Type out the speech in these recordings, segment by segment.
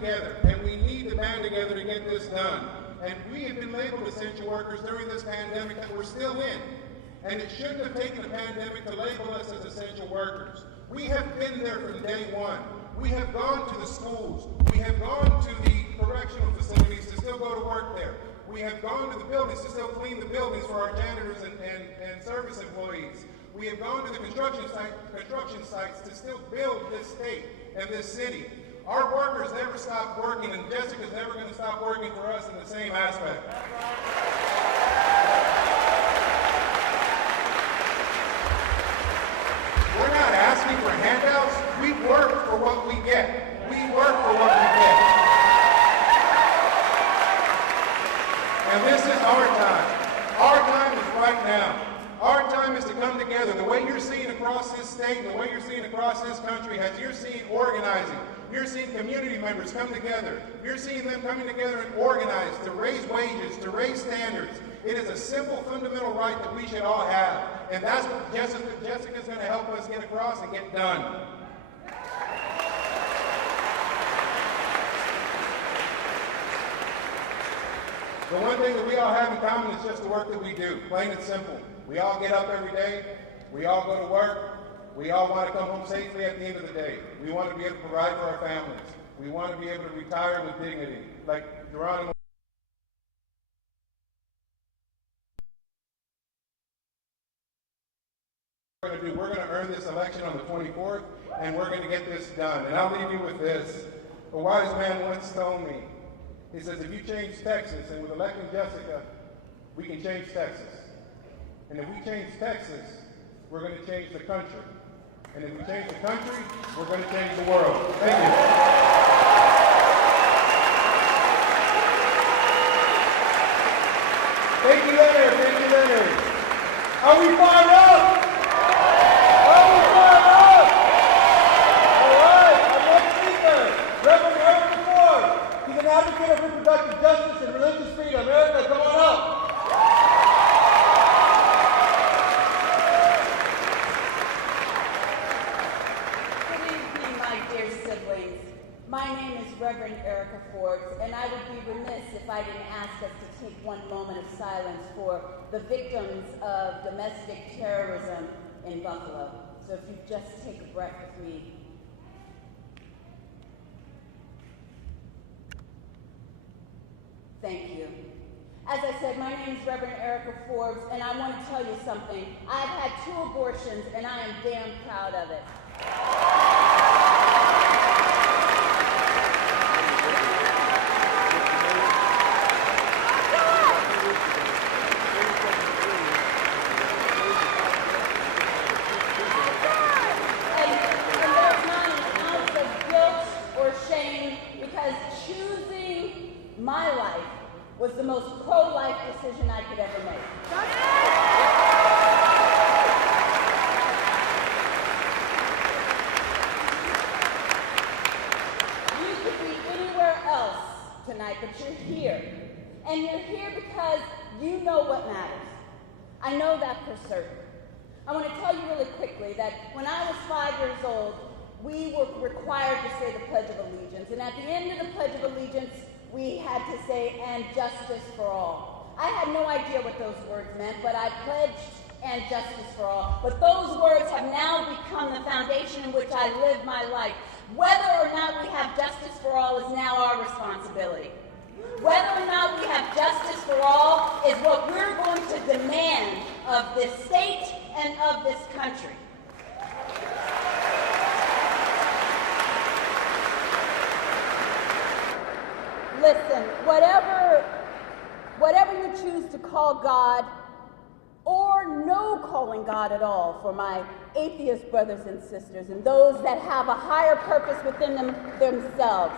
together, and we need to band together to get this done. And we have been labeled essential workers during this pandemic that we're still in. And it shouldn't have taken a pandemic to label us as essential workers. We have been there from day one. We have gone to the schools. We have gone to the correctional facilities to still go to work there. We have gone to the buildings to still clean the buildings for our janitors and service employees. We have gone to the construction sites to still build this state and this city. Our workers never stop working, and Jessica's never going to stop working for us in the same aspect. We're not asking for handouts. We work for what we get. We work for what we get. And this is our time. Our time is right now. Our time is to come together. The way you're seeing across this state and the way you're seeing across this country, as you're seeing organizing, you're seeing community members come together. You're seeing them coming together and organize to raise wages, to raise standards. It is a simple, fundamental right that we should all have. And that's what Jessica's going to help us get across and get done. The one thing that we all have in common is just the work that we do, plain and simple. We all get up every day. We all go to work. We all want to come home safely at the end of the day. We want to be able to provide for our families. We want to be able to retire with dignity. Like Geronimo. We're going to earn this election on the 24th, and we're going to get this done. And I'll leave you with this. A wise man once told me, he says, if you change Texas, and with electing Jessica, we can change Texas. And if we change Texas, we're going to change the country. And if we change the country, we're going to change the world. Thank you. Thank you, Leonard. Thank you, Leonard. Are we fired up? Are we fired up? All right. Our next speaker, Reverend Eric Ford. He's an advocate of reproductive justice and religious freedom. Erica, come on up. My name is Reverend Erica Forbes, and I would be remiss if I didn't ask us to take one moment of silence for the victims of domestic terrorism in Buffalo. So if you just take a breath with me. Thank you. As I said, my name is Reverend Erica Forbes, and I want to tell you something. I've had 2 abortions, and I am damn proud of it. My life was the most pro-life decision I could ever make. You could be anywhere else tonight, but you're here. And you're here because you know what matters. I know that for certain. I want to tell you really quickly that when I was 5 years old, we were required to say the Pledge of Allegiance. And at the end of the Pledge of Allegiance, we had to say, and justice for all. I had no idea what those words meant, but I pledged and justice for all. But those words have now become the foundation in which I live my life. Whether or not we have justice for all is now our responsibility. Whether or not we have justice for all is what we're going to demand of this state and of this country. Listen, whatever you choose to call God, or no calling God at all for my atheist brothers and sisters and those that have a higher purpose within themselves,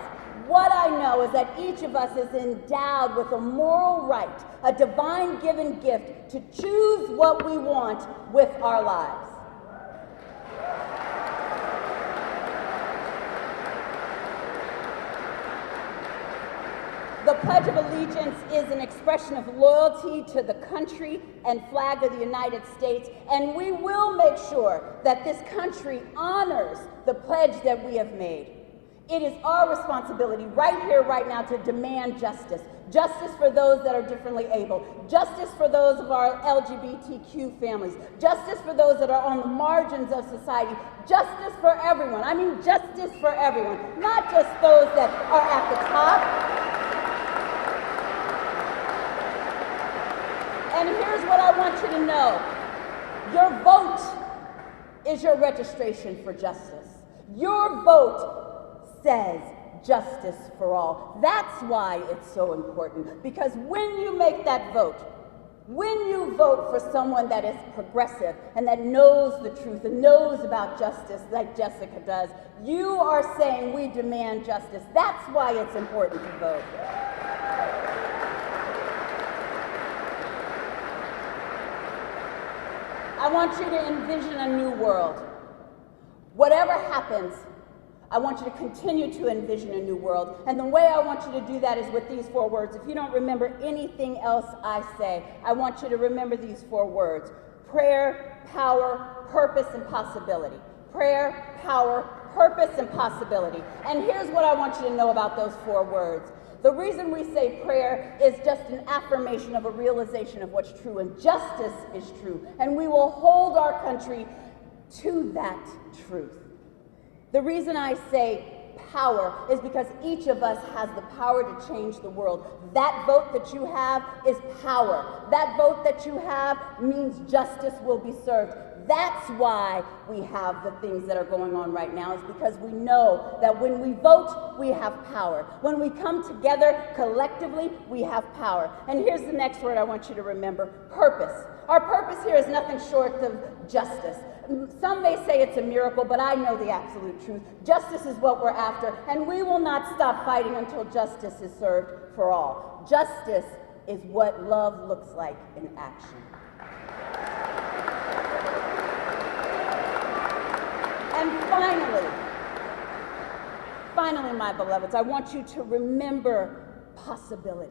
what I know is that each of us is endowed with a moral right, a divine given gift to choose what we want with our lives. The Pledge of Allegiance is an expression of loyalty to the country and flag of the United States, and we will make sure that this country honors the pledge that we have made. It is our responsibility right here, right now, to demand justice. Justice for those that are differently able. Justice for those of our LGBTQ families. Justice for those that are on the margins of society. Justice for everyone. I mean justice for everyone, not just those that are at the top. And here's what I want you to know. Your vote is your registration for justice. Your vote says justice for all. That's why it's so important, because when you make that vote, when you vote for someone that is progressive and that knows the truth and knows about justice like Jessica does, you are saying we demand justice. That's why it's important to vote. I want you to envision a new world. Whatever happens, I want you to continue to envision a new world. And the way I want you to do that is with these 4 words. If you don't remember anything else I say, I want you to remember these 4 words: prayer, power, purpose, and possibility. Prayer, power, purpose, and possibility. And here's what I want you to know about those 4 words. The reason we say prayer is just an affirmation of a realization of what's true, and justice is true. And we will hold our country to that truth. The reason I say power is because each of us has the power to change the world. That vote that you have is power. That vote that you have means justice will be served. That's why we have the things that are going on right now, is because we know that when we vote, we have power. When we come together collectively, we have power. And here's the next word I want you to remember: purpose. Our purpose here is nothing short of justice. Some may say it's a miracle, but I know the absolute truth. Justice is what we're after, and we will not stop fighting until justice is served for all. Justice is what love looks like in action. And finally, my beloveds, I want you to remember possibility.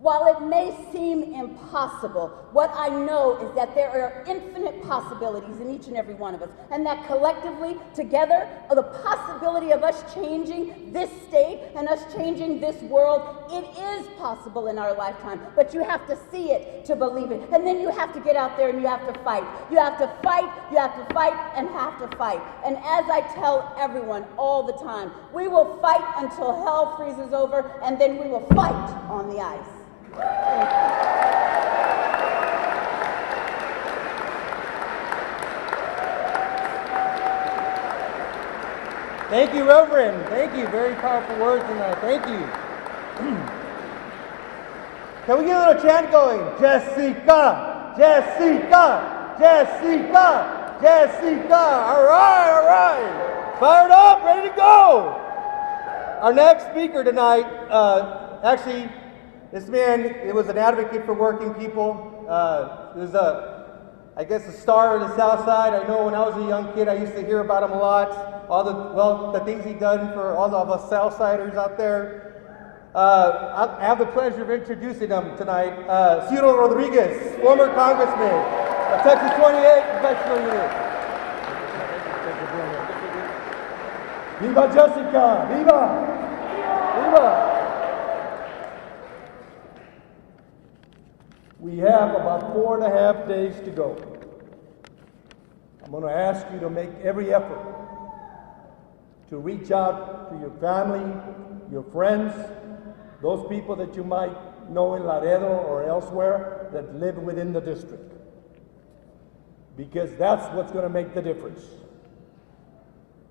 While it may seem impossible, what I know is that there are infinite possibilities in each and every one of us, and that collectively, together, the possibility of us changing this state and us changing this world, it is possible in our lifetime. But you have to see it to believe it, and then you have to get out there and you have to fight. You have to fight, you have to fight, and have to fight. And as I tell everyone all the time, we will fight until hell freezes over, and then we will fight on the ice. Thank you, Reverend. Thank you. Very powerful words tonight. Thank you. Can we get a little chant going? Jessica, Jessica, Jessica, Jessica. All right, all right. Fired up, ready to go. Our next speaker tonight, actually, this man, it was an advocate for working people. He was I guess a star of the South Side. I know when I was a young kid, I used to hear about him a lot. All the things he done for all of us Southsiders out there. I have the pleasure of introducing him tonight. Ciro Rodriguez, former congressman of Texas 28 Congressional Unit. Viva Jessica! Viva! Viva! We have about 4.5 days to go. I'm going to ask you to make every effort to reach out to your family, your friends, those people that you might know in Laredo or elsewhere that live within the district. Because that's what's going to make the difference.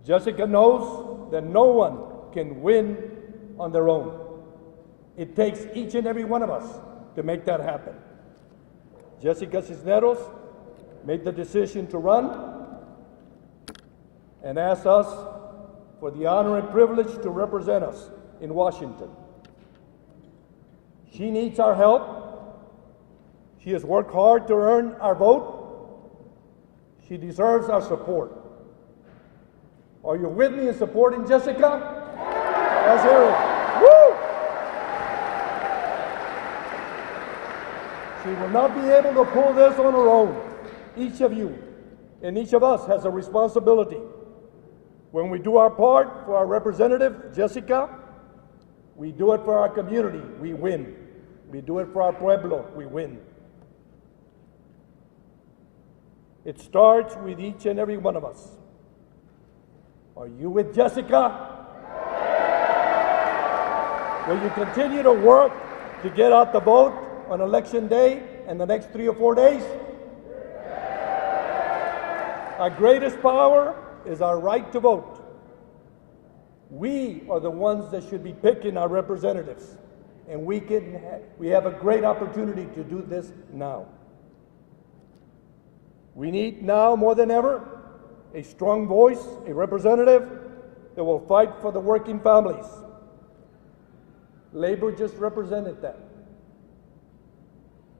Jessica knows that no one can win on their own. It takes each and every one of us to make that happen. Jessica Cisneros made the decision to run and asked us for the honor and privilege to represent us in Washington. She needs our help. She has worked hard to earn our vote. She deserves our support. Are you with me in supporting Jessica? Let's hear it. Woo! She will not be able to pull this on her own. Each of you and each of us has a responsibility. When we do our part for our representative, Jessica, we do it for our community, we win. We do it for our pueblo, we win. It starts with each and every one of us. Are you with Jessica? Will you continue to work to get out the vote on election day and the next 3 or 4 days? Our greatest power is our right to vote. We are the ones that should be picking our representatives, and we have a great opportunity to do this now. We need now more than ever a strong voice, a representative that will fight for the working families. Labor just represented that.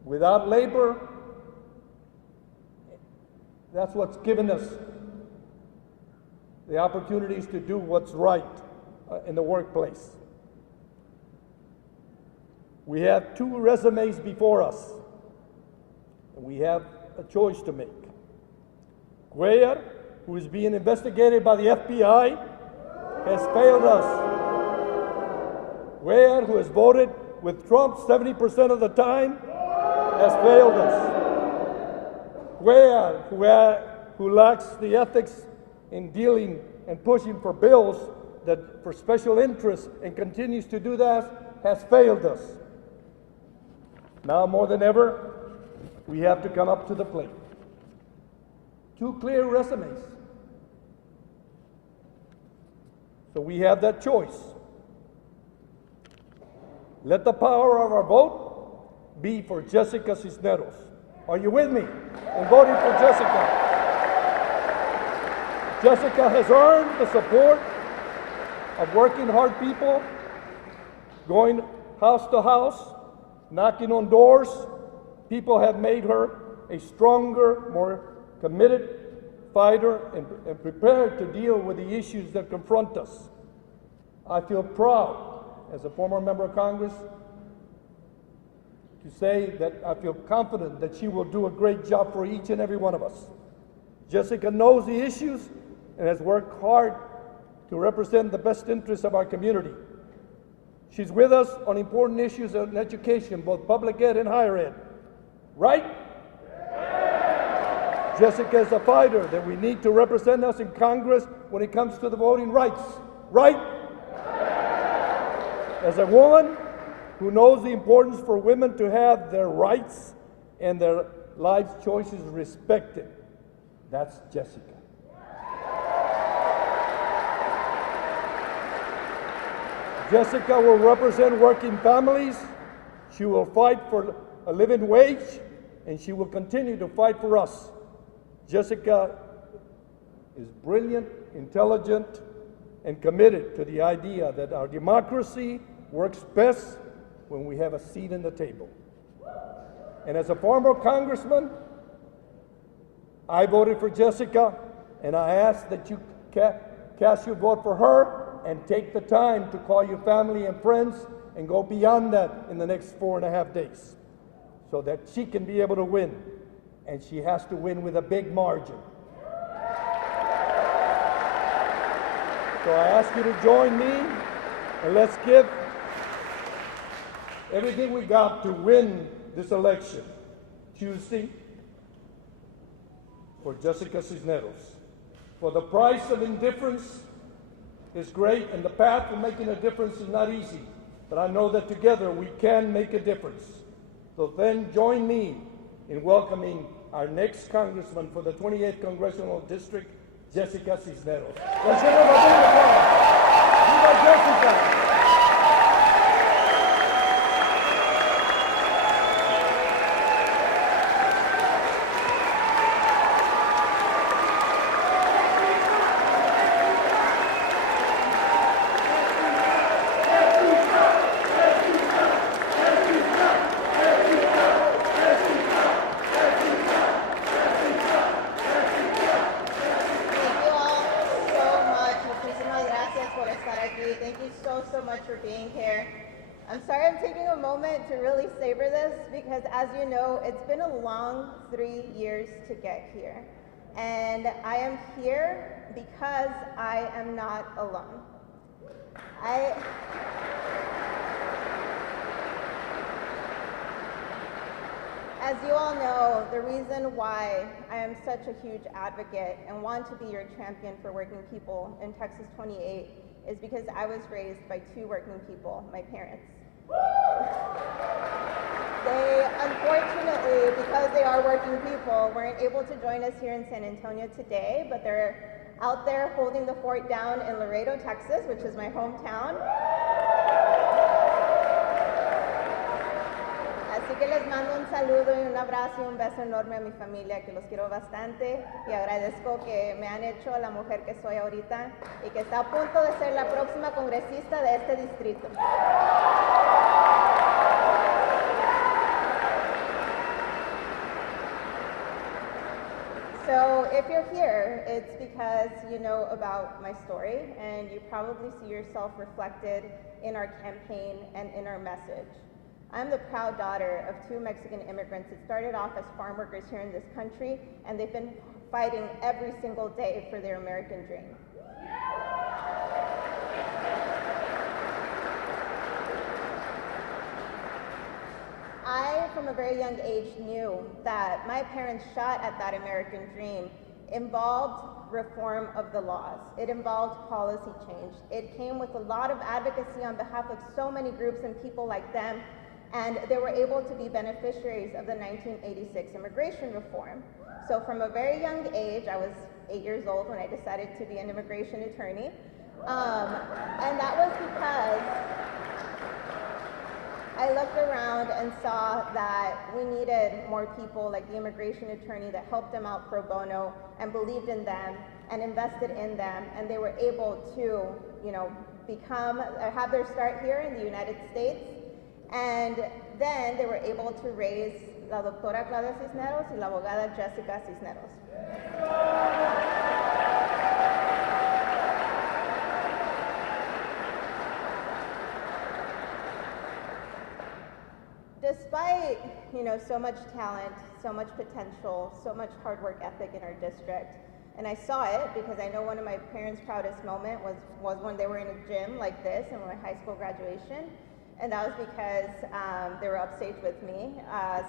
Without labor, that's what's given us the opportunities to do what's right in the workplace. We have 2 resumes before us, and we have a choice to make. Cuellar, who is being investigated by the FBI, has failed us. Cuellar, who has voted with Trump 70% of the time, has failed us. Cuellar, who lacks the ethics in dealing and pushing for bills that for special interests and continues to do that, has failed us. Now more than ever, we have to come up to the plate. 2 clear resumes. So we have that choice. Let the power of our vote be for Jessica Cisneros. Are you with me in voting for Jessica? Jessica has earned the support of working hard people, going house to house, knocking on doors. People have made her a stronger, more committed fighter and prepared to deal with the issues that confront us. I feel proud, as a former member of Congress, to say that I feel confident that she will do a great job for each and every one of us. Jessica knows the issues and has worked hard to represent the best interests of our community. She's with us on important issues in education, both public ed and higher ed. Right? Jessica is a fighter that we need to represent us in Congress when it comes to the voting rights. Right? As a woman who knows the importance for women to have their rights and their life choices respected, that's Jessica. Jessica will represent working families. She will fight for a living wage, and she will continue to fight for us. Jessica is brilliant, intelligent, and committed to the idea that our democracy works best when we have a seat at the table. And as a former congressman, I voted for Jessica, and I ask that you cast your vote for her and take the time to call your family and friends and go beyond that in the next 4.5 days so that she can be able to win. And she has to win with a big margin. So I ask you to join me, and let's give everything we got to win this election Tuesday for Jessica Cisneros. For the price of indifference is great, and the path to making a difference is not easy. But I know that together we can make a difference. So then join me in welcoming our next congressman for the 28th Congressional District, Jessica Cisneros. Let's give her a big applause. Viva Jessica! Thank you so much for being here. I'm sorry I'm taking a moment to really savor this because, as you know, it's been a long 3 years to get here. And I am here because I am not alone. As you all know, the reason why I am such a huge advocate and want to be your champion for working people in Texas 28 is because I was raised by two working people, my parents. They, unfortunately, because they are working people, weren't able to join us here in San Antonio today, but they're out there holding the fort down in Laredo, Texas, which is my hometown. Así que les mando un saludo y un abrazo y un beso enorme a mi familia, que los quiero bastante y agradezco que me han hecho la mujer que soy ahorita y que está a punto de ser la próxima congresista de este distrito. So if you're here, it's because you know about my story and you probably see yourself reflected in our campaign and in our message. I'm the proud daughter of two Mexican immigrants that started off as farm workers here in this country, and they've been fighting every single day for their American dream. I, from a very young age, knew that my parents' shot at that American dream involved reform of the laws. It involved policy change. It came with a lot of advocacy on behalf of so many groups and people like them, and they were able to be beneficiaries of the 1986 immigration reform. So from a very young age, I was 8 years old when I decided to be an immigration attorney, and that was because I looked around and saw that we needed more people like the immigration attorney that helped them out pro bono and believed in them and invested in them, and they were able to, have their start here in the United States. And then they were able to raise la doctora Claudia Cisneros y la abogada Jessica Cisneros. Despite, so much talent, so much potential, so much hard work ethic in our district, and I saw it because I know one of my parents' proudest moment was when they were in a gym like this in my high school graduation. And that was because they were upstage with me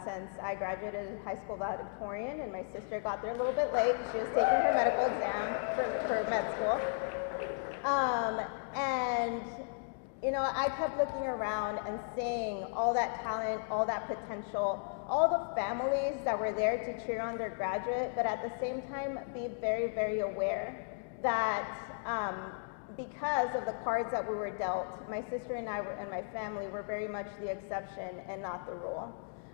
since I graduated as high school valedictorian and my sister got there a little bit late. She was taking her medical exam for med school. I kept looking around and seeing all that talent, all that potential, all the families that were there to cheer on their graduate, but at the same time be very, very aware that because of the cards that we were dealt, my sister and I and my family were very much the exception and not the rule.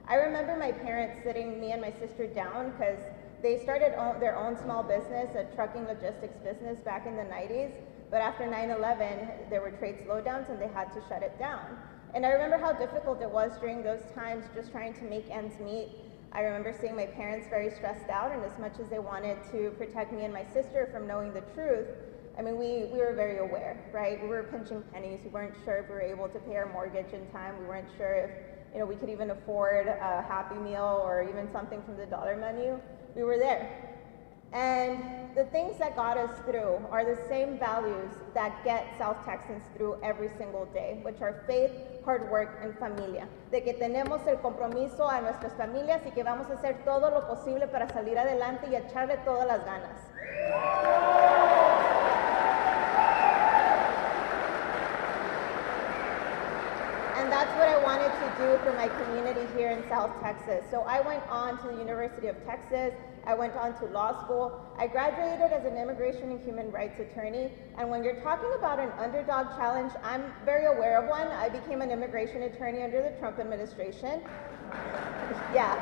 I remember my parents sitting me and my sister down because they started their own small business, a trucking logistics business back in the 90s, but after 9/11, there were trade slowdowns and they had to shut it down. And I remember how difficult it was during those times just trying to make ends meet. I remember seeing my parents very stressed out, and as much as they wanted to protect me and my sister from knowing the truth, we were very aware, right? We were pinching pennies. We weren't sure if we were able to pay our mortgage in time. We weren't sure if, we could even afford a Happy Meal or even something from the dollar menu. We were there. And the things that got us through are the same values that get South Texans through every single day, which are faith, hard work, and familia. De que tenemos el compromiso a nuestras familias y que vamos a hacer todo lo posible para salir adelante y echarle todas las ganas. And that's what I wanted to do for my community here in South Texas. So I went on to the University of Texas. I went on to law school. I graduated as an immigration and human rights attorney. And when you're talking about an underdog challenge, I'm very aware of one. I became an immigration attorney under the Trump administration. Yeah.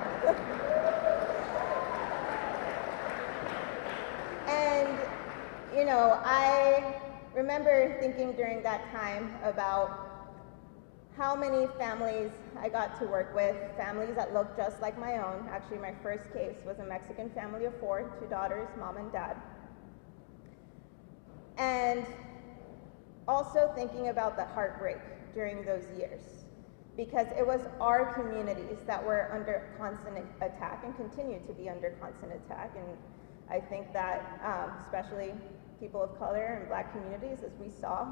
And, I remember thinking during that time about how many families I got to work with, families that looked just like my own. Actually, my first case was a Mexican family of 4, 2 daughters, mom and dad. And also thinking about the heartbreak during those years, because it was our communities that were under constant attack and continue to be under constant attack. And I think that especially people of color and Black communities, as we saw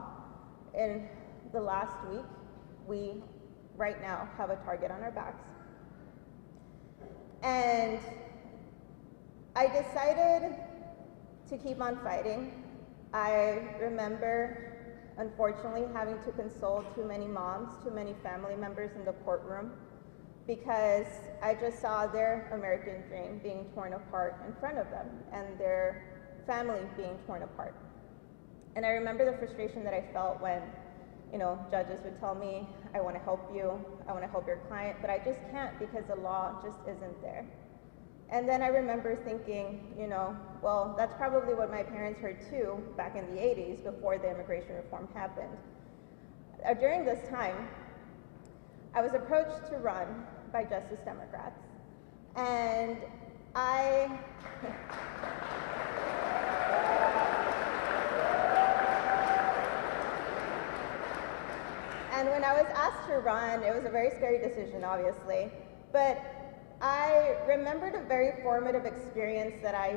in the last week, we right now have a target on our backs. And I decided to keep on fighting. I remember, unfortunately, having to console too many moms, too many family members in the courtroom, because I just saw their American dream being torn apart in front of them and their family being torn apart. And I remember the frustration that I felt when, judges would tell me, I want to help you, I want to help your client, but I just can't because the law just isn't there. And then I remember thinking, well, that's probably what my parents heard too back in the 80s before the immigration reform happened. During this time, I was approached to run by Justice Democrats, and And when I was asked to run, it was a very scary decision, obviously, but I remembered a very formative experience that I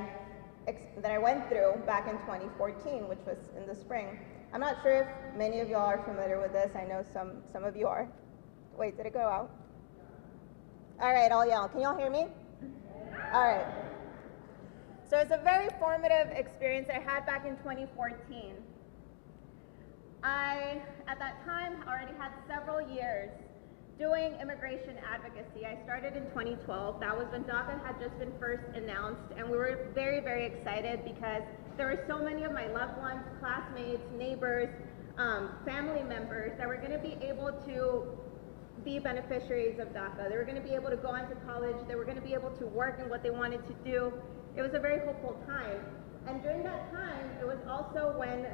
went through back in 2014, which was in the spring. I'm not sure if many of y'all are familiar with this. I know some of you are. Wait, did it go out? All right, I'll yell. Can y'all hear me? All right. So it's a very formative experience I had back in 2014. I, at that time, already had several years doing immigration advocacy. I started in 2012. That was when DACA had just been first announced, and we were very, very excited because there were so many of my loved ones, classmates, neighbors, family members that were going to be able to be beneficiaries of DACA. They were going to be able to go on to college. They were going to be able to work in what they wanted to do. It was a very hopeful time. And during that time, it was also when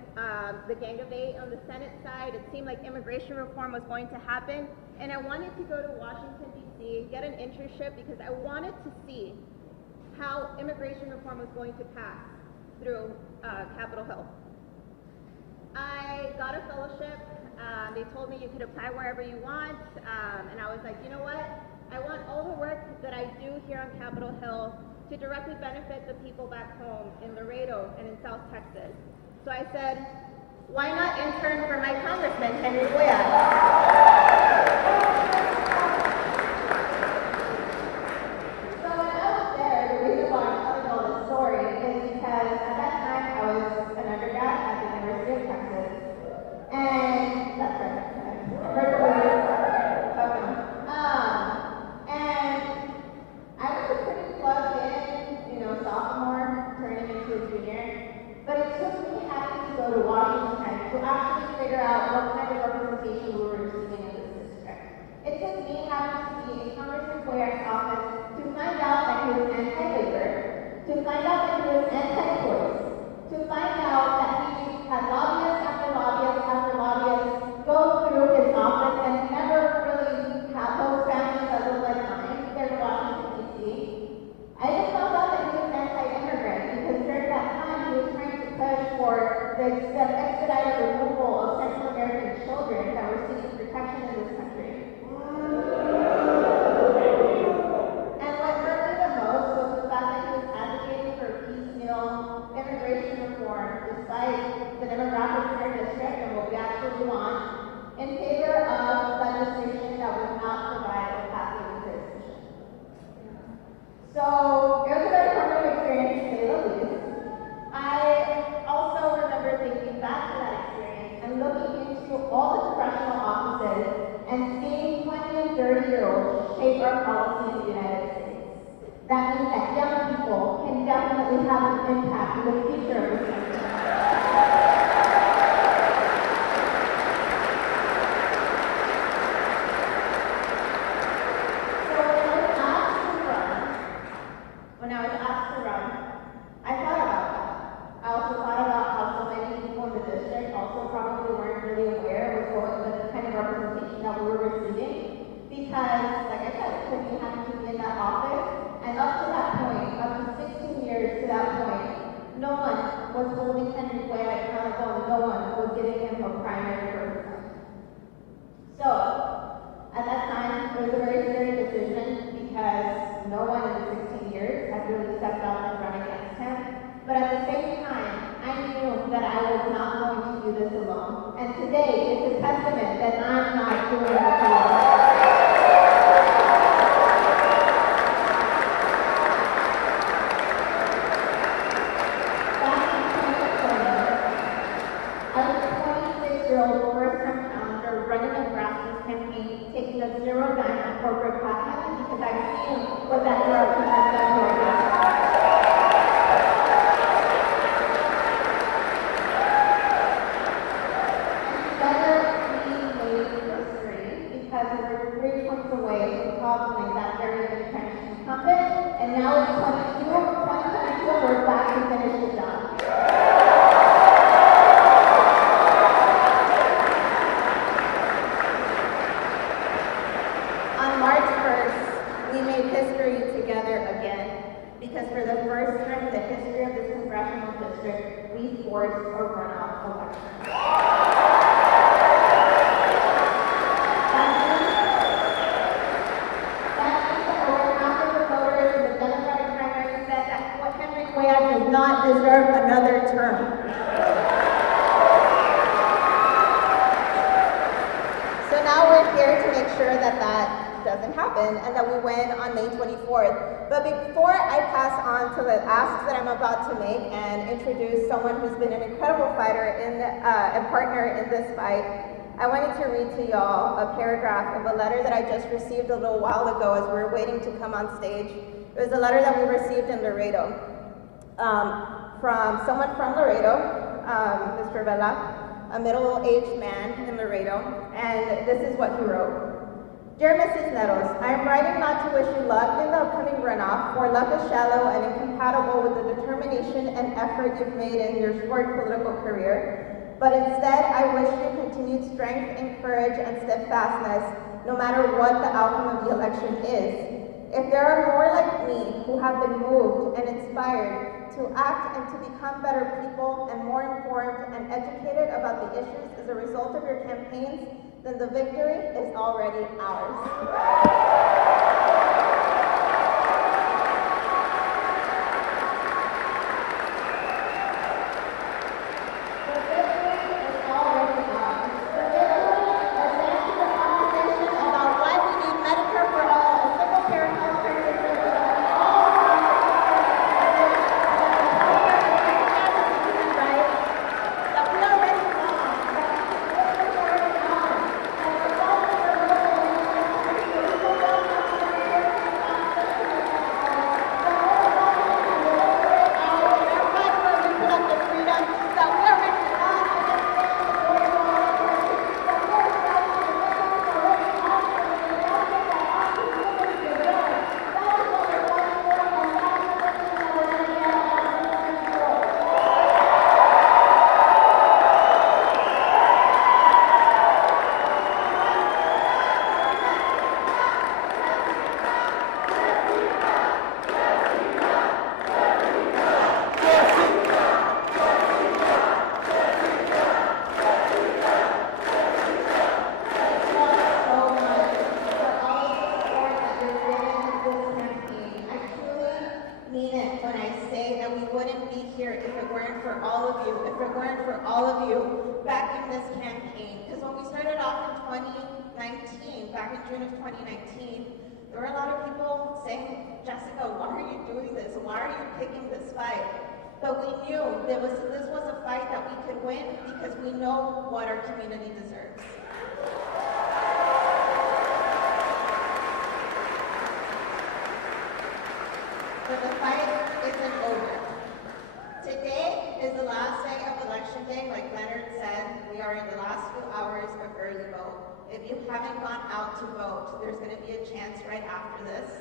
the Gang of Eight on the Senate side, it seemed like immigration reform was going to happen. And I wanted to go to Washington, D.C., get an internship because I wanted to see how immigration reform was going to pass through Capitol Hill. I got a fellowship. They told me you could apply wherever you want. And I was like, you know what? I want all the work that I do here on Capitol Hill to directly benefit the people back home in Laredo and in South Texas. So I said, why not intern for my congressman, Henry Cuellar? So when I was there, the reason why I'm telling all this story is because at that time I was an undergrad at the University of Texas. And that's right. And I was pretty plugged in, sophomore, turning into a junior. But it took me having to go to Washington to actually figure out what kind of representation we were receiving in this district. It took me having to be in Congressman Cuellar's office to find out that he was anti-labor, to find out that he was anti-choice, to find out that he had lobbyists after lobbyists after lobbyists go through his office and never really have those families that look like mine there in Washington, D.C. I just found out that he was anti-immigrant because during that time he was trying to push for the expedited removal of Central American children that were seeking protection in this country. And what hurt me the most was the fact that he was advocating for piecemeal immigration reform despite the demographics in our district and what we actually want in favor of legislation that would not provide a pathway to citizenship. So it was a very formative experience to say the least. I also remember thinking back to that experience and looking into all the congressional offices and seeing 20 and 30-year-olds shape our policy in the United States. That means that young people can definitely have an impact on the future of this country. When I was asked to run, I thought about that. I also thought about how so many people in the district also probably weren't really aware of the kind of representation that we were receiving. Because, like I said, it took me having to be in that office, and up to that point, up to 16 years to that point, no one was holding Henry Cuellar accountable, and no one was giving him a primary oversight. So, at that time, it was a very scary decision because no one in the 16 years had really stepped up and run against him. But at the same time, I knew that was not going to do this alone. And today it's a testament that I'm not doing this alone. Taking a zero dime on corporate blackmailing because I've seen what that drug has done to our nation. Together we made history because we were 3 points away from toppling that very entrenched incumbent, and now it's 2022, we're back to finish the job. Because for the first time in the history of this congressional district, we forced a runoff election. That means that over half of the voters in the Democratic primary said that Henry Cuellar does not deserve another term. So now we're here to make sure that that doesn't happen and that we win on May 24th. But before I pass on to the asks that I'm about to make and introduce someone who's been an incredible fighter and partner in this fight, I wanted to read to y'all a paragraph of a letter that I just received a little while ago as we were waiting to come on stage. It was a letter that we received in Laredo from someone from Laredo, Mr. Vela, a middle-aged man in Laredo, and this is what he wrote. Dear Mrs. Cisneros, I am writing not to wish you luck in the upcoming runoff, for luck is shallow and incompatible with the determination and effort you've made in your short political career. But instead, I wish you continued strength and courage and steadfastness, no matter what the outcome of the election is. If there are more like me who have been moved and inspired to act and to become better people and more informed and educated about the issues as a result of your campaigns, then the victory is already ours. Back in June of 2019, there were a lot of people saying, Jessica, why are you doing this? Why are you picking this fight? But we knew this was a fight that we could win because we know what our community deserves. But the fight isn't over. Today is the last day of election day. Like Leonard said, we are in the last few hours of early vote. If you haven't gone out to vote, there's going to be a chance right after this.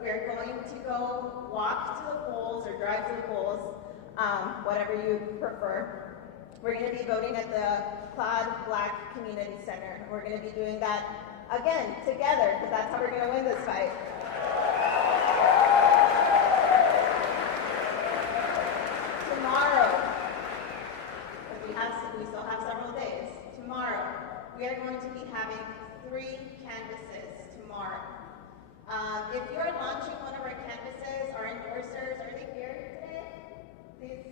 We're going to go walk to the polls or drive to the polls, whatever you prefer. We're going to be voting at the Claude Black Community Center. We're going to be doing that, again, together, because that's how we're going to win this fight. Tomorrow, because we still have several days, tomorrow, we are going to be having 3 canvases tomorrow. If you're launching one of our canvases, our endorsers, are they here today? Please.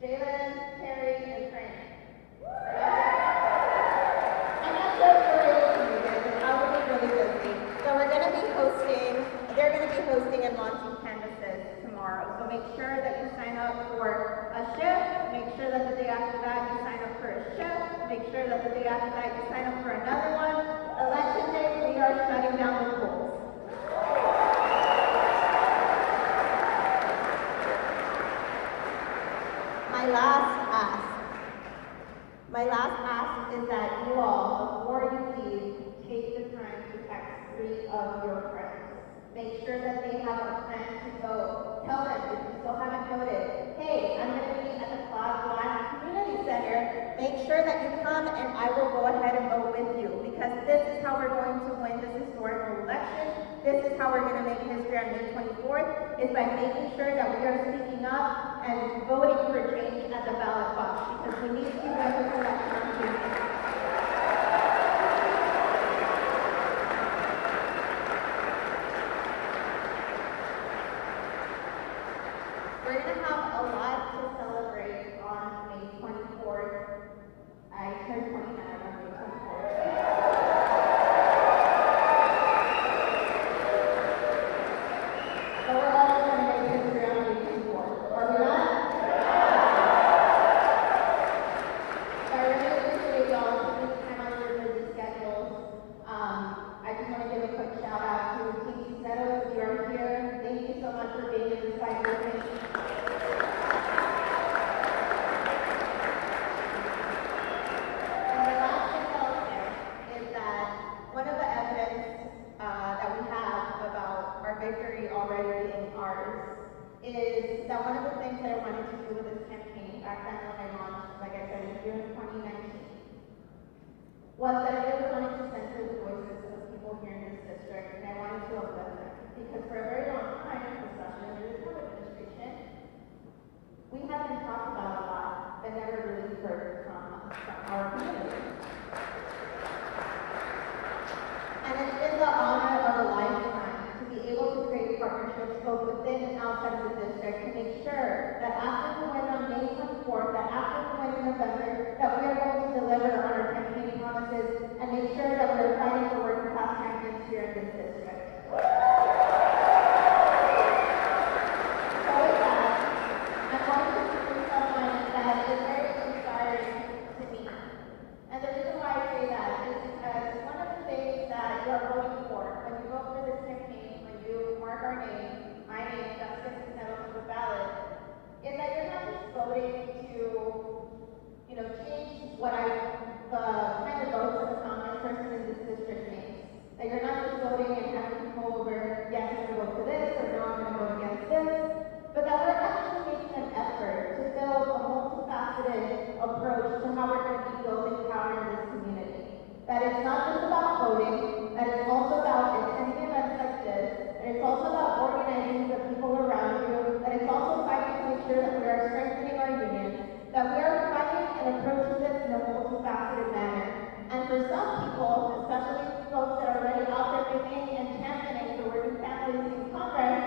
Jalen, Carrie, make sure that you sign up for a shift, make sure that the day after that you sign up for a shift, make sure that the day after that you sign up for another one. Election day, we are shutting down the polls. My last ask is that you all, before you leave, take the time to text 3 of your friends. Make sure that they have a plan to go. Tell them, if you still haven't voted, hey, I'm going to be at the Claude Black Community Center. Make sure that you come and I will go ahead and vote with you, because this is how we're going to win this historical election. This is how we're going to make history on May 24th, is by making sure that we are speaking up and voting for change at the ballot box, because we need to win this election on Tuesday. We're going to have a lot to celebrate on May 24th. I turned 29 on May 24th. So we're all going to make history on May 24th. Are we not? I really appreciate y'all taking time out of your busy schedules. I just want to give a quick shout out to Team Cisneros. If you are here, thank you so much for being in this fight with me. And the last thing I'll share is that one of the evidence that we have about our victory already in ours is that one of the things that I wanted to do with this campaign back then when I launched, like I said, in June 2019, was that I really wanted to center the voices of people here in this district, and I wanted to uplift them. Because for a very long time, especially under the Trump administration, we have been talked about a lot, but never really heard from our community. And it's been the honor of a lifetime to be able to create partnerships both within and outside of the district to make sure that after we win on May 24th, that after we win in November, that we are going to deliver on our campaign promises and make sure that we are fighting for working class champions here in this district. So with that, I'm going to introduce someone that is very inspiring to me. And the reason why I say that is because one of the things that you are voting for when you vote for this campaign, when you mark our name, my name, Jessica Cisneros, on the ballot, is that you're not just voting to, change what the kind of votes that the common person in this district makes. That you're not just voting and having people over, yes, I'm going to vote for this, or no, I'm going to vote against this, but that we're actually making an effort to build a multifaceted approach to how we're going to be building power in this community. That it's not just about voting, that it's also about attending events like this, and it's also about organizing the people around you, that it's also fighting to make sure that we are strengthening our unions, that we are fighting and approaching this in a multifaceted manner. And for some people, especially folks that are already out there fighting and championing the working families in Congress,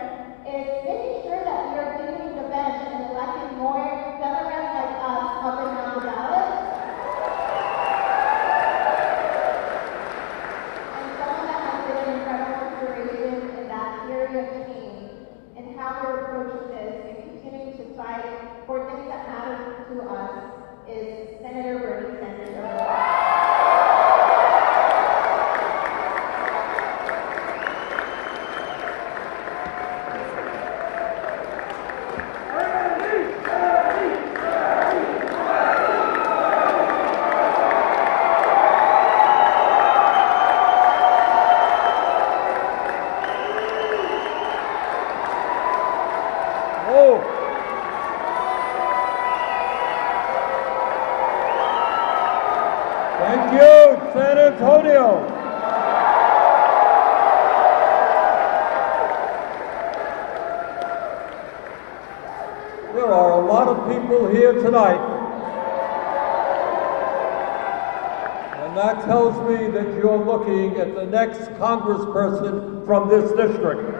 is making sure that we are doing the bench and electing more Democrats like us up and down the ballot. And someone that has been an incredible inspiration in that area of change and how we're approaching this and continuing to fight for things that matter to us is Senator Bernie Sanders. Thank you, San Antonio. There are a lot of people here tonight, and that tells me that you're looking at the next congressperson from this district.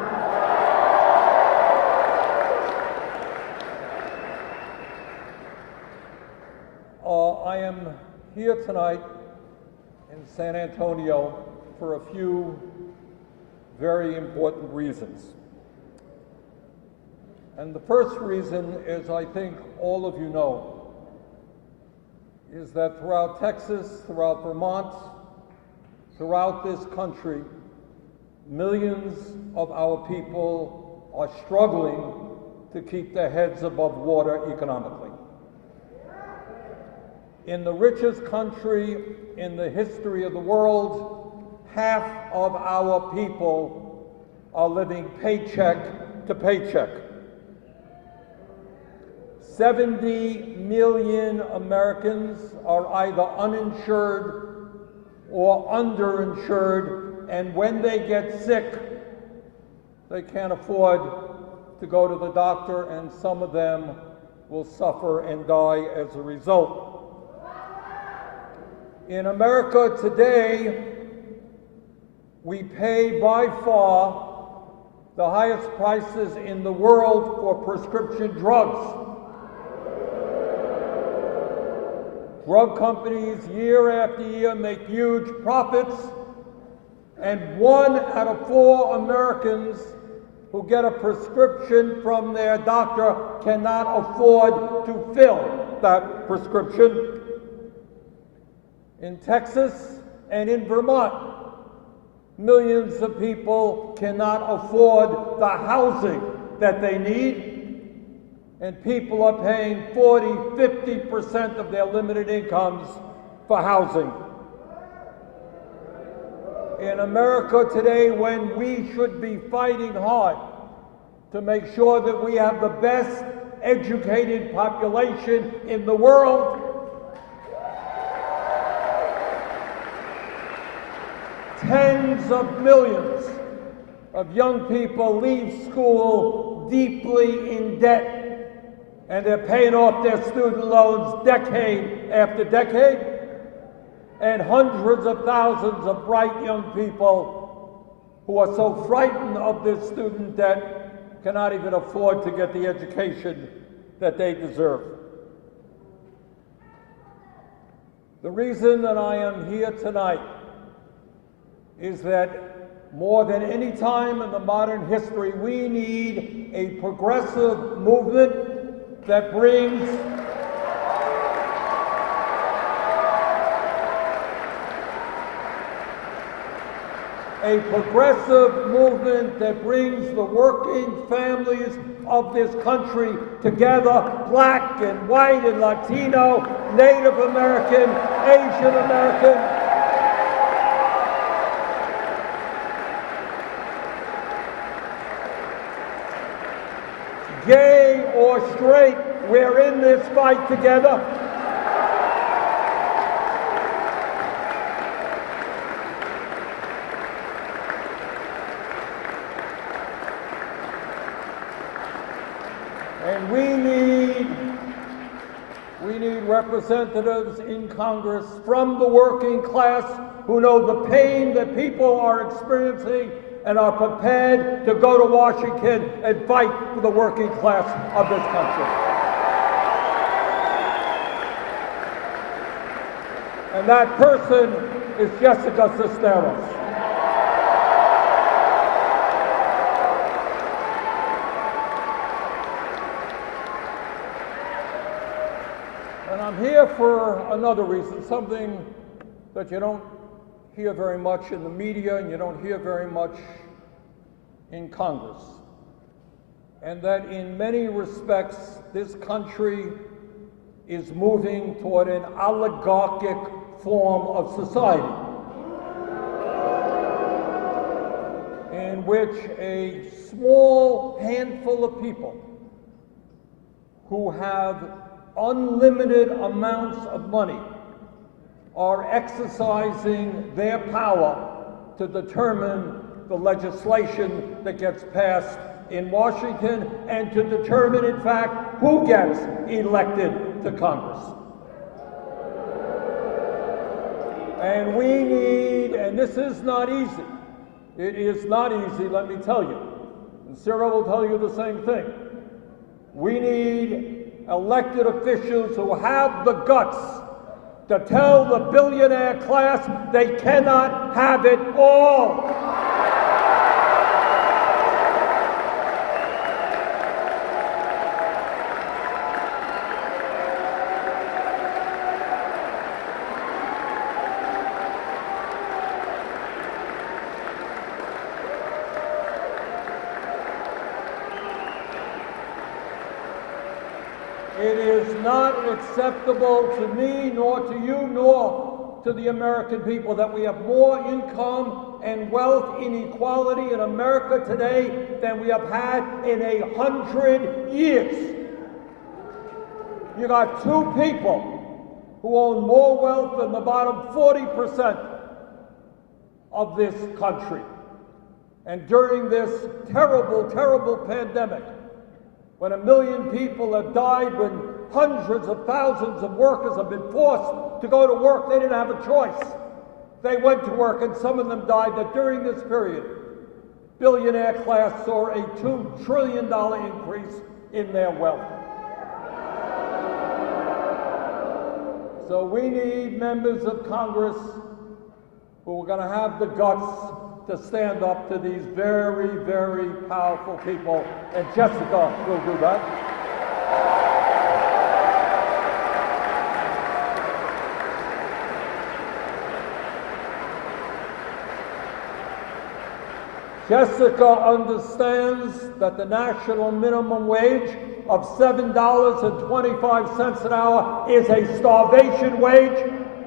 I am here tonight in San Antonio for a few very important reasons. And the first reason is, I think all of you know, is that throughout Texas, throughout Vermont, throughout this country, millions of our people are struggling to keep their heads above water economically. In the richest country in the history of the world, half of our people are living paycheck to paycheck. 70 million Americans are either uninsured or underinsured, and when they get sick, they can't afford to go to the doctor, and some of them will suffer and die as a result. In America today, we pay by far the highest prices in the world for prescription drugs. Drug companies, year after year, make huge profits, and 1 out of 4 Americans who get a prescription from their doctor cannot afford to fill that prescription. In Texas and in Vermont, millions of people cannot afford the housing that they need, and people are paying 40–50% of their limited incomes for housing. In America today, when we should be fighting hard to make sure that we have the best educated population in the world, tens of millions of young people leave school deeply in debt, and they're paying off their student loans decade after decade, and hundreds of thousands of bright young people who are so frightened of this student debt cannot even afford to get the education that they deserve. The reason that I am here tonight is that more than any time in the modern history, we need a progressive movement that brings the working families of this country together, black and white and Latino, Native American, Asian American. Gay or straight, we're in this fight together. And we need representatives in Congress from the working class who know the pain that people are experiencing and are prepared to go to Washington and fight for the working class of this country. And that person is Jessica Cisneros. And I'm here for another reason, something that you don't hear very much in the media and you don't hear very much in Congress. And that in many respects, this country is moving toward an oligarchic form of society in which a small handful of people who have unlimited amounts of money are exercising their power to determine the legislation that gets passed in Washington and to determine, in fact, who gets elected to Congress. And we need, and this is not easy, it is not easy, let me tell you, and Sarah will tell you the same thing. We need elected officials who have the guts to tell the billionaire class they cannot have it all. It is not acceptable to me, nor to you, nor to the American people that we have more income and wealth inequality in America today than we have had in 100 years. You got two people who own more wealth than the bottom 40% of this country. And during this terrible, terrible pandemic, when 1 million people have died, when hundreds of thousands of workers have been forced to go to work, they didn't have a choice. They went to work, and some of them died. That during this period, billionaire class saw a $2 trillion increase in their wealth. So we need members of Congress who are going to have the guts to stand up to these very, very powerful people, and Jessica will do that. Jessica understands that the national minimum wage of $7.25 an hour is a starvation wage,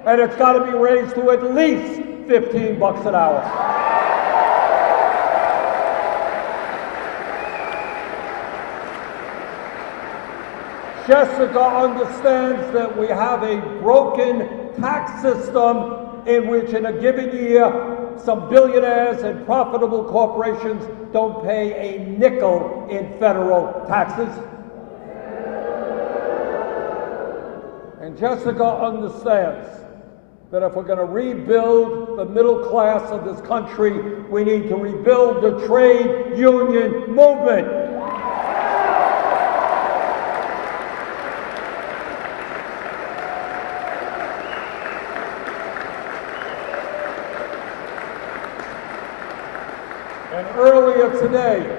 and it's got to be raised to at least $15 an hour. Jessica understands that we have a broken tax system in which in a given year some billionaires and profitable corporations don't pay a nickel in federal taxes. And Jessica understands that if we're going to rebuild the middle class of this country, we need to rebuild the trade union movement. And earlier today,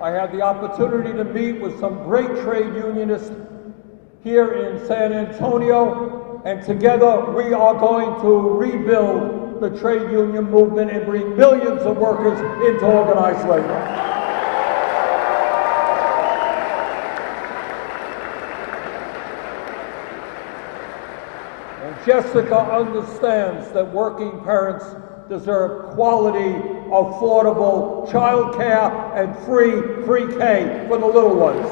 I had the opportunity to meet with some great trade unionists here in San Antonio, and together we are going to rebuild the trade union movement and bring millions of workers into organized labor. And Jessica understands that working parents deserve quality, affordable child care and free pre-K for the little ones.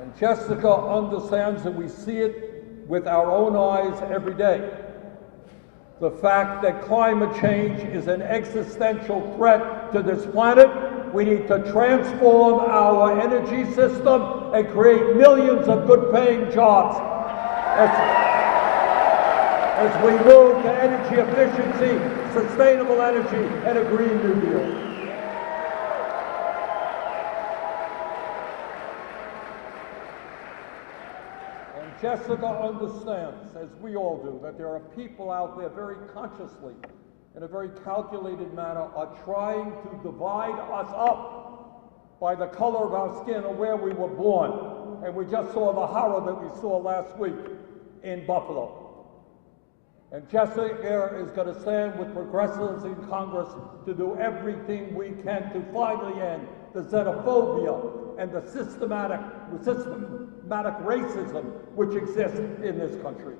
And Jessica understands that we see it with our own eyes every day. The fact that climate change is an existential threat to this planet. We need to transform our energy system and create millions of good-paying jobs as we move to energy efficiency, sustainable energy, and a Green New Deal. And Jessica understands, as we all do, that there are people out there very consciously, in a very calculated manner, are trying to divide us up by the color of our skin or where we were born. And we just saw the horror that we saw last week in Buffalo. And Jessica is going to stand with progressives in Congress to do everything we can to finally end the xenophobia and the systematic racism which exists in this country.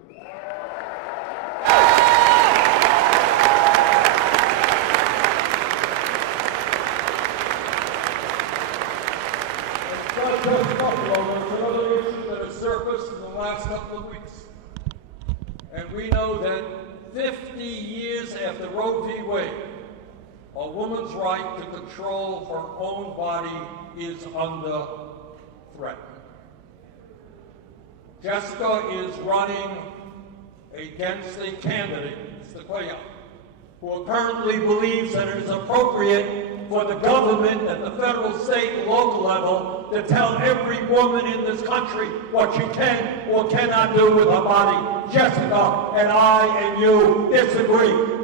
Just Buffalo, there's another issue that has surfaced in the last couple of weeks. And we know that 50 years after Roe v. Wade, a woman's right to control her own body is under threat. Jessica is running against a candidate, Mr. Cuellar, who apparently believes that it is appropriate for the government at the federal, state, and local level to tell every woman in this country what she can or cannot do with her body. Jessica and I and you disagree.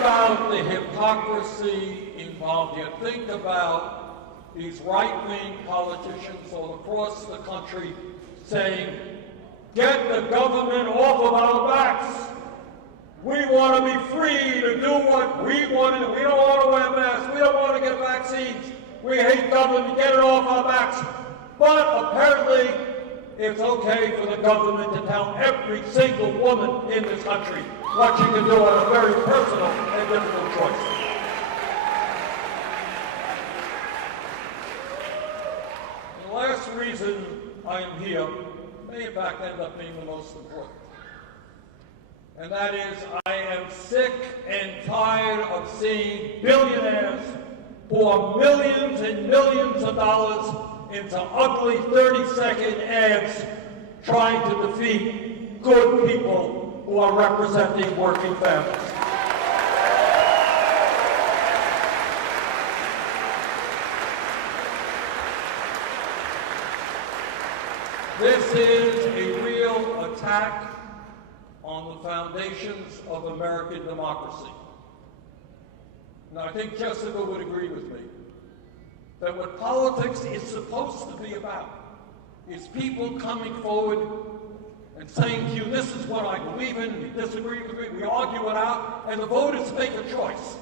about the hypocrisy involved here. Think about these right-wing politicians all across the country saying, get the government off of our backs. We want to be free to do what we want to do. We don't want to wear masks. We don't want to get vaccines. We hate government. Get it off our backs. But apparently, it's okay for the government to tell every single woman in this country what she can do on a very personal and difficult choice. The last reason I am here may in fact end up being the most important. And that is, I am sick and tired of seeing billionaires pour millions and millions of dollars into ugly 30-second ads trying to defeat good people who are representing working families. This is a real attack on the foundations of American democracy. Now, I think Jessica would agree with me that what politics is supposed to be about is people coming forward and saying to you, this is what I believe in, you disagree with me, we argue it out, and the voters make a choice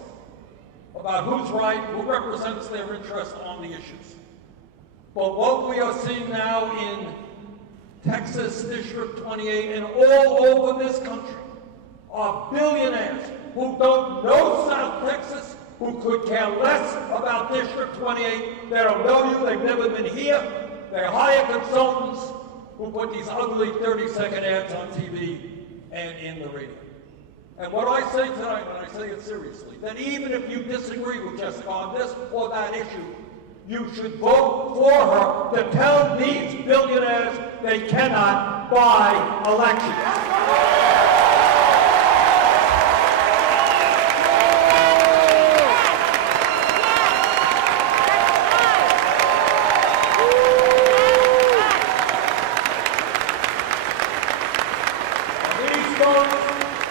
about who's right, who represents their interest on the issues. But what we are seeing now in Texas, District 28, and all over this country are billionaires who don't know South Texas, who could care less about District 28. They don't know you, they've never been here. They hire consultants who put these ugly 30-second ads on TV and in the radio. And what I say tonight, and I say it seriously, that even if you disagree with Jessica on this or that issue, you should vote for her to tell these billionaires they cannot buy elections.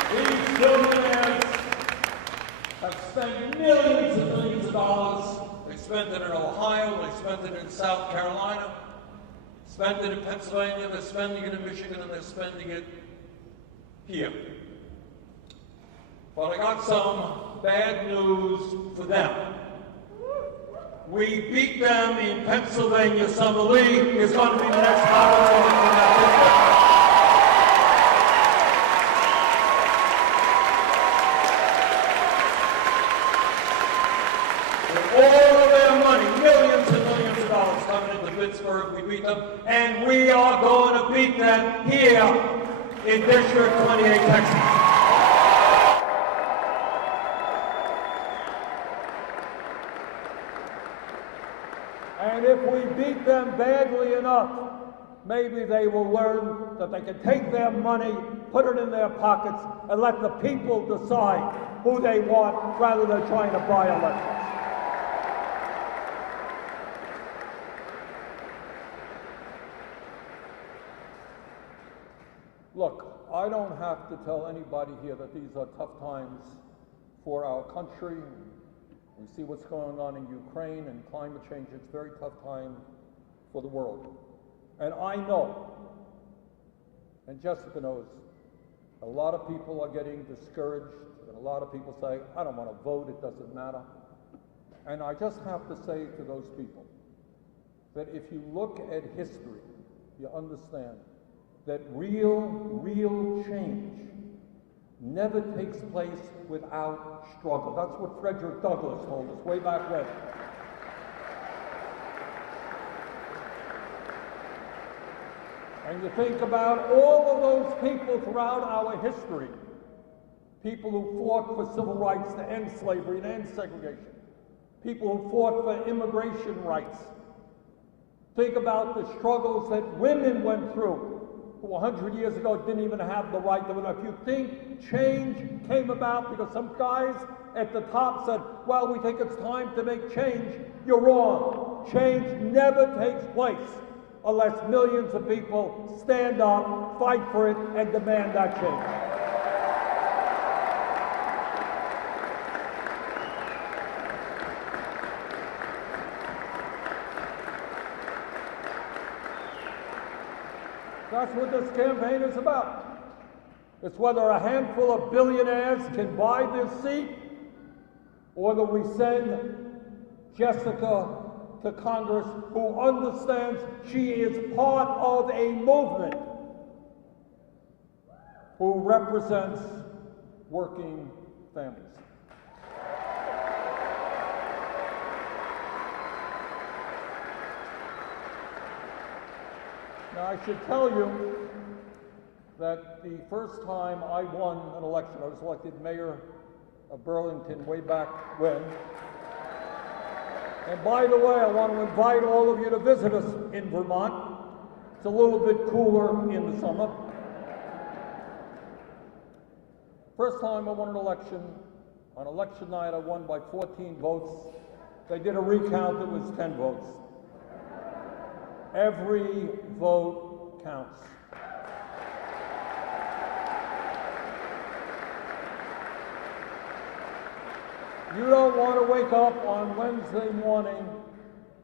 These billionaires have spent millions and millions of dollars. They spent it in Ohio, they spent it in South Carolina, spent it in Pennsylvania, they're spending it in Michigan, and they're spending it here. But I got some bad news for them. We beat them in Pennsylvania. Summer Lee is going to be the next congresswoman from that district. All of their money, millions and millions of dollars coming into Pittsburgh, we beat them, and we are going to beat them here in District 28, Texas. And if we beat them badly enough, maybe they will learn that they can take their money, put it in their pockets, and let the people decide who they want rather than trying to buy elections. Look, I don't have to tell anybody here that these are tough times for our country. We see what's going on in Ukraine and climate change. It's a very tough time for the world. And I know, and Jessica knows, a lot of people are getting discouraged, and a lot of people say, I don't want to vote, it doesn't matter. And I just have to say to those people that if you look at history, you understand that real change never takes place without struggle. That's what Frederick Douglass told us way back when. And you think about all of those people throughout our history, people who fought for civil rights to end slavery and end segregation, people who fought for immigration rights. Think about the struggles that women went through, who 100 years ago didn't even have the right to vote. If you think change came about because some guys at the top said, well, we think it's time to make change, you're wrong. Change never takes place unless millions of people stand up, fight for it, and demand that change. That's what this campaign is about. It's whether a handful of billionaires can buy this seat, or that we send Jessica to Congress, who understands she is part of a movement, who represents working families. Now, I should tell you that the first time I won an election, I was elected mayor of Burlington way back when. And by the way, I want to invite all of you to visit us in Vermont. It's a little bit cooler in the summer. First time I won an election, on election night I won by 14 votes. They did a recount, it was 10 votes. Every vote counts. You don't want to wake up on Wednesday morning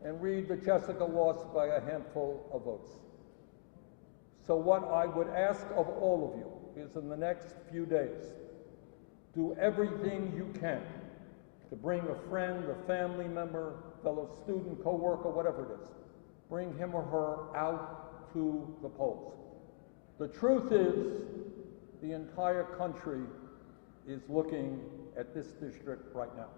and read that Jessica lost by a handful of votes. So what I would ask of all of you is, in the next few days, do everything you can to bring a friend, a family member, fellow student, co-worker, whatever it is. Bring him or her out to the polls. The truth is, the entire country is looking at this district right now.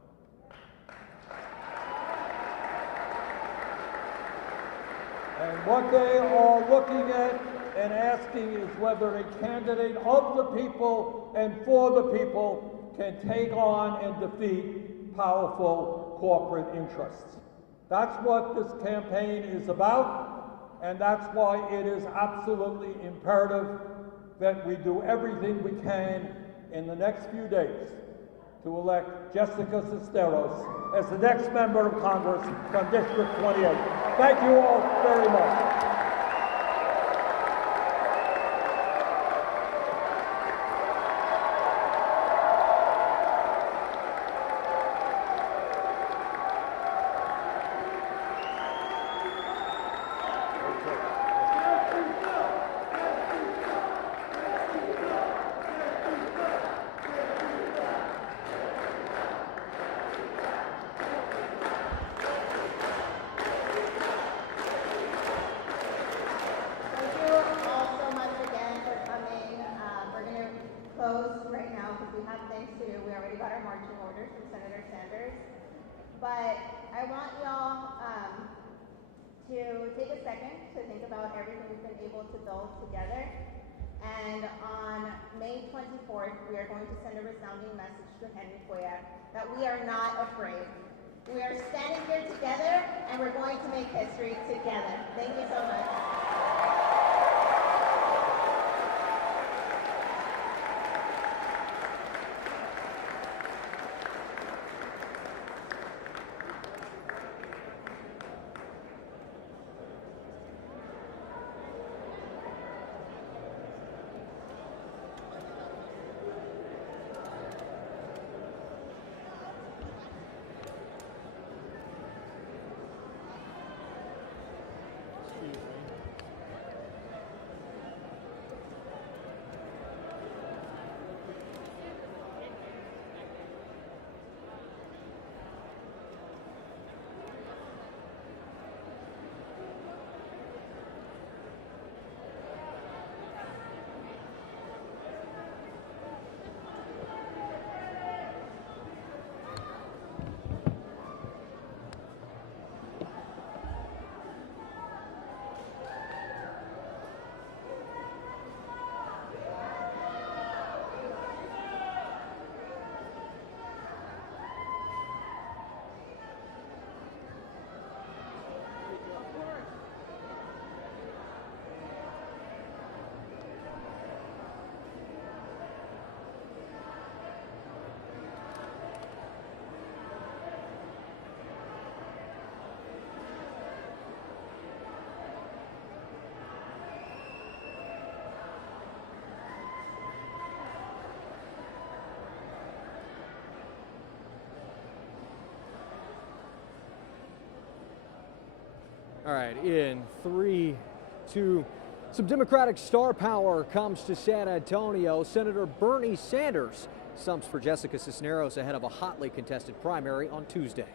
And what they are looking at and asking is whether a candidate of the people and for the people can take on and defeat powerful corporate interests. That's what this campaign is about, and that's why it is absolutely imperative that we do everything we can in the next few days to elect Jessica Cisneros as the next member of Congress from District 28. Thank you all very much. But I want y'all to take a second to think about everything we've been able to build together. And on May 24th, we are going to send a resounding message to Henry Cuellar that we are not afraid. We are standing here together, and we're going to make history together. Thank you so much. All right, in 3, 2, Some Democratic star power comes to San Antonio. Senator Bernie Sanders stumps for Jessica Cisneros ahead of a hotly contested primary on Tuesday.